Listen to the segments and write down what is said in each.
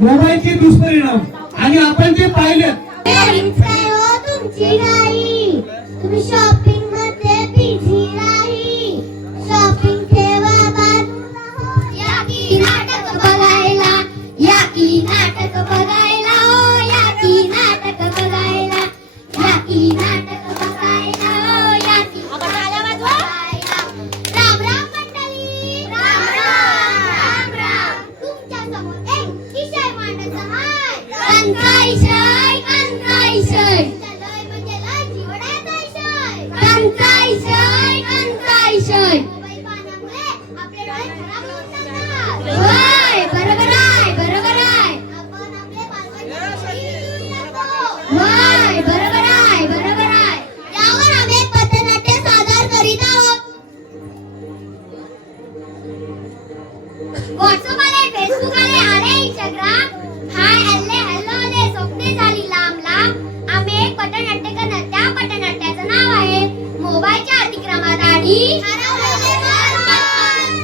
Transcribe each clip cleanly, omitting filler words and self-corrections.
मोबाईलचे दुष्परिणाम आणि आपण जे पाहिलेत तुमची गाई तुम्ही शॉपिंग मध्ये बिझी नाही शॉपिंग ठेवा बाजूला या की नाटक बघायला या की नाटक बघायला हो या की नाटक बघायला या की नाटक बघायला हो या की बघायला राम राम मंडळी राम राम राम राम तुमच्या समोर एक विषय मांडायचा आहे कंकाईशय कंकाईशय म्हणजे लय जीवनाचा विषय कंकाईशय कंकाईशय मोबाईल पाहण्यामुळे आपले डोळे खराब होत जातात होय बरोबर आहे आपण आपले बालपण होय बरोबर आहे यावर आम्ही एक पथनाट्य सादर करीत आहोत व्हॉट्सअप आले फेसबुक आले अरे इंस्टाग्राम हाय हल्ले हॅलो आले स्वप्ने झाली लांब लांब आम्ही एक पथनाट्य करणार त्या पथनाट्याचं नाव आहे मोबाईलच्या अतिक्रमणात आणि हरवलेले बालपण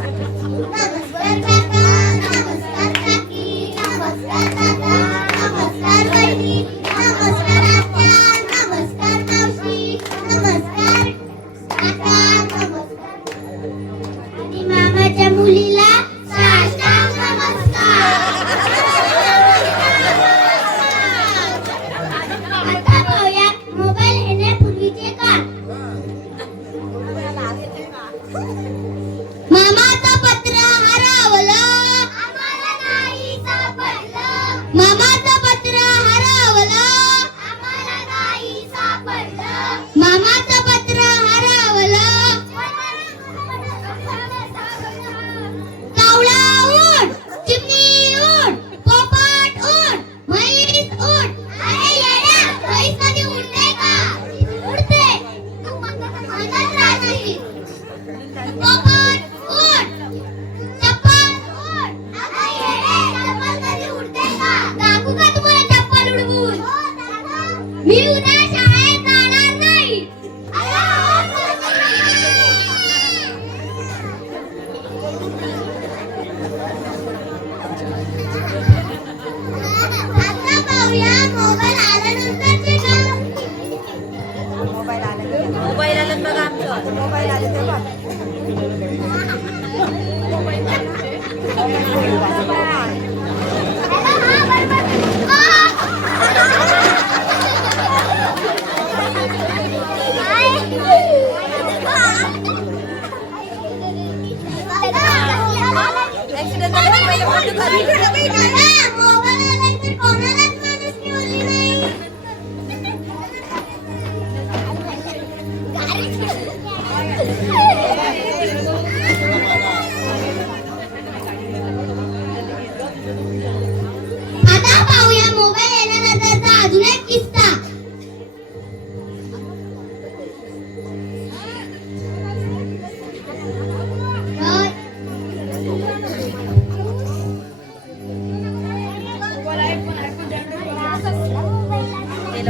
नमस्कार काका नमस्कार काकी नमस्कार दादा नमस्कार वहिनी नमस्कार आत्या नमस्कार मावशी नमस्कार काका नमस्कार आणि मामाच्या मुलीला साष्टांग नमस्कार आता पाहूया मोबाईल येण्यापूर्वीचे काळ मामाचं पत्र हरवलं आम्हाला नाही सापडलं मामाचं पत्र हरवलं आम्हाला नाही सापडलं मामाचं पत्र हरवलं कावळा उठ चिमणी उठ पोपट उठ म्हैस उठ अरे येड्या म्हैस कधी उडते का उडते तू म्हणत राहशील पोपट उठ चप्पल उठ अरे येडे चप्पल कधी उडते का दाखवू का तुम्हाला चप्पल उडवून मी उद्या शाळेत जाणार नाही आता पाहूया मोबाईल आल्यानंतरचे काम मोबाईल आलं बघा आमचं मोबाईल आले तेव्हा ऍक्सिडेंट झाला पहिले फोटो आता पाहूया मोबाईल येण्यानंतरचा अजून एक किस्सा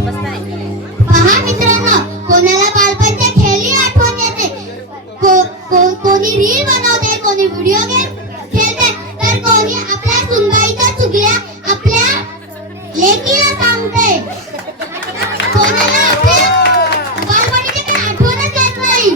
पहा मित्रांनो कोणाला बालपणच्या खेळी आठवण येते कोणी रील बनवते कोणी व्हिडिओ गेम खेळते तर कोणी आपल्या सुनबाईच्या चुगल्या आपल्या लेकीला सांगते कोणाला आपल्या बालपणीची काही आठवणच येत नाही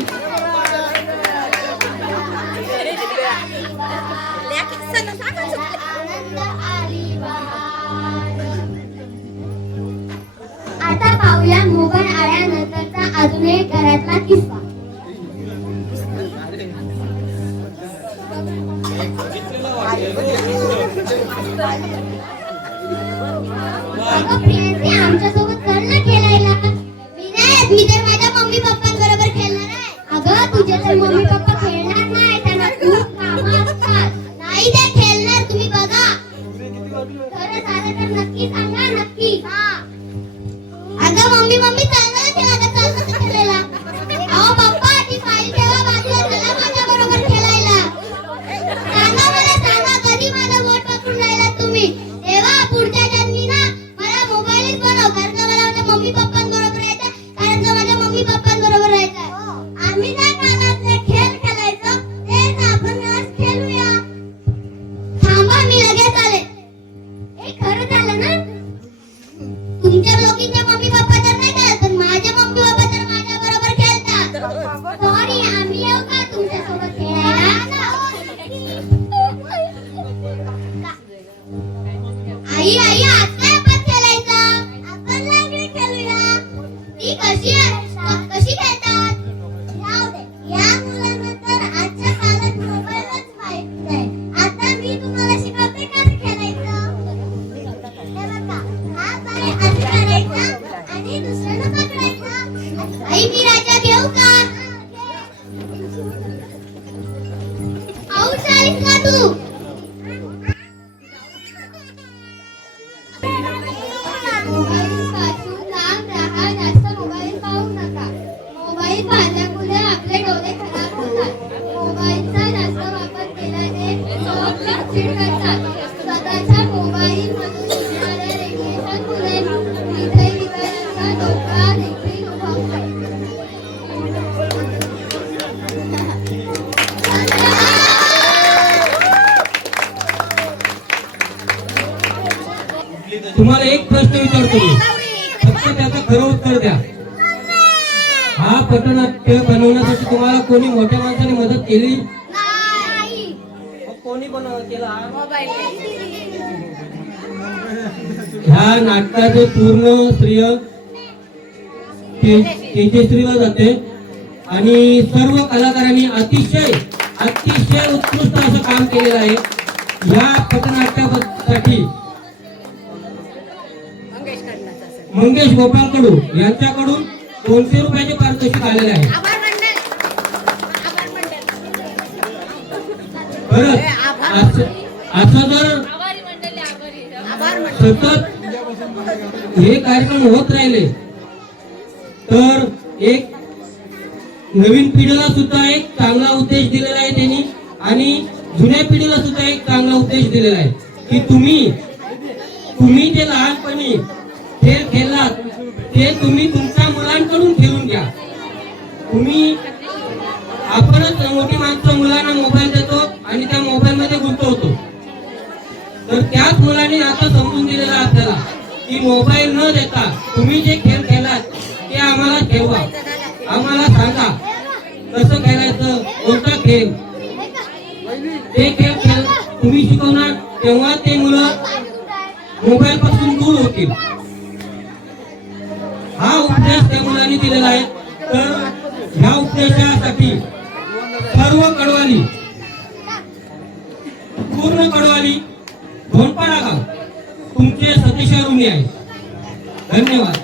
आता पाहूया मोबाईल आल्यानंतरचा अजून एक घरातला किस्सा अगं प्रियांशी आमच्यासोबत चल ना खेळायला मी तर माझ्या मम्मी पप्पांबरोबर खेळणार आहे अगं तुझे तर मम्मी पप्पा खेळणार नाही त्यांना खूप कामं असतात नाही ते खेळणार तुम्ही बघा खरं सारं तर नक्की सांगा नक्की अगं मम्मी चालणार खेळायला खेळायला अहो पप्पा ती फाईल ठेवा बाजूला चला माझ्या बरोबर खेळायला सांगा मला सांगा कधी माझा वोट पकडून राहिला तुम्ही तेव्हा पुढच्या जन्मी ना मला मोबाईलच बनव कारण का मला माझ्या मम्मी पप्पांबरोबर मम्मी पप्पांबरोबर राहायचं. आम्ही त्या काळातले खेळ खेळायचो तेच आपण आज खेळूया. थांबा, मी लगेच आले. हे खरं झालं ना? तुमच्या लोकींचे मम्मी पप्पा तर नाही खेळत, पण माझे मम्मी पप्पा तर माझ्या बरोबर खेळतात. सॉरी, आम्ही येऊ का तुमच्या सोबत खेळायला? आई आई, आज काय आपण खेळायचं? आपण लंगडी खेळूया. ती कशी खेळतात? जाऊ दे, या मुलांना तर आजच्या काळात मोबाईलच माहित नाही. आता मी तुम्हाला शिकवते कसं खेळायचं. हे बघा, हा पाय असं करायचा आणि दुसऱ्याला पकडायचं. आई, मी राजा घेऊ का? आऊट झालीस का तू? मोबाईलपासून लांब राहा. जास्त मोबाईल पाहू नका. मोबाईल पाहिल्यामुळे आपले डोळे खराब होतात. मोबाईलचा जास्त वापर केल्याने डोळे चिडतात. स्वतःच्या मोबाईलमधून निघणाऱ्या रेडिएशनमुळे हृदयविकाराचा धोका देखील उद्भवतो. तुम्हाला एक प्रश्न विचारतो मी, फक्त त्याचं खरं उत्तर द्या. हा पटनाट्य बनवण्यासाठी तुम्हाला कोणी मोठ्या माणसाने मदत केली? नाही. कोणी केला? मोबाईल ह्या नाटकाचे पूर्ण श्रेय तेजश्रीला जाते आणि सर्व कलाकारांनी अतिशय उत्कृष्ट असं काम केलेलं आहे. ह्या पटनाट्यासाठी मंगेश गोपाळ कडू यांच्याकडून 200 रुपयाचे पारितोषिक आलेले आहे. परत असं जर सतत हे कार्यक्रम होत राहिले तर एक नवीन पिढीला सुद्धा एक चांगला उद्देश दिलेला आहे त्यांनी आणि जुन्या पिढीला सुद्धा एक चांगला उद्देश दिलेला आहे की तुम्ही जे लहानपणी खेळ खेळलात ते तुम्ही तुमच्या मुलांकडून खेळून घ्या. आपणच मोठी माणसं मुलांना मोबाईल देतो आणि त्या मोबाईल मध्ये गुंतवतो. तर त्याच मुलांनी आता समजून दिलेलं आपल्याला की मोबाईल न देता तुम्ही जे खेळ खेळलात ते आम्हाला ठेवा, आम्हाला सांगा कसं खेळायचं, कोणता खेळ. ते खेळ तुम्ही शिकवणार तेव्हा ते मुलं मोबाईल पासून दूर होतील. हा उपदेश त्या मुलांनी दिलेला आहे. तर ह्या उपदेशासाठी सर्व कडवाली, पूर्ण कडवाली, धोंडपाडा गाव तुमचे सतीश ऋणी आहे. धन्यवाद.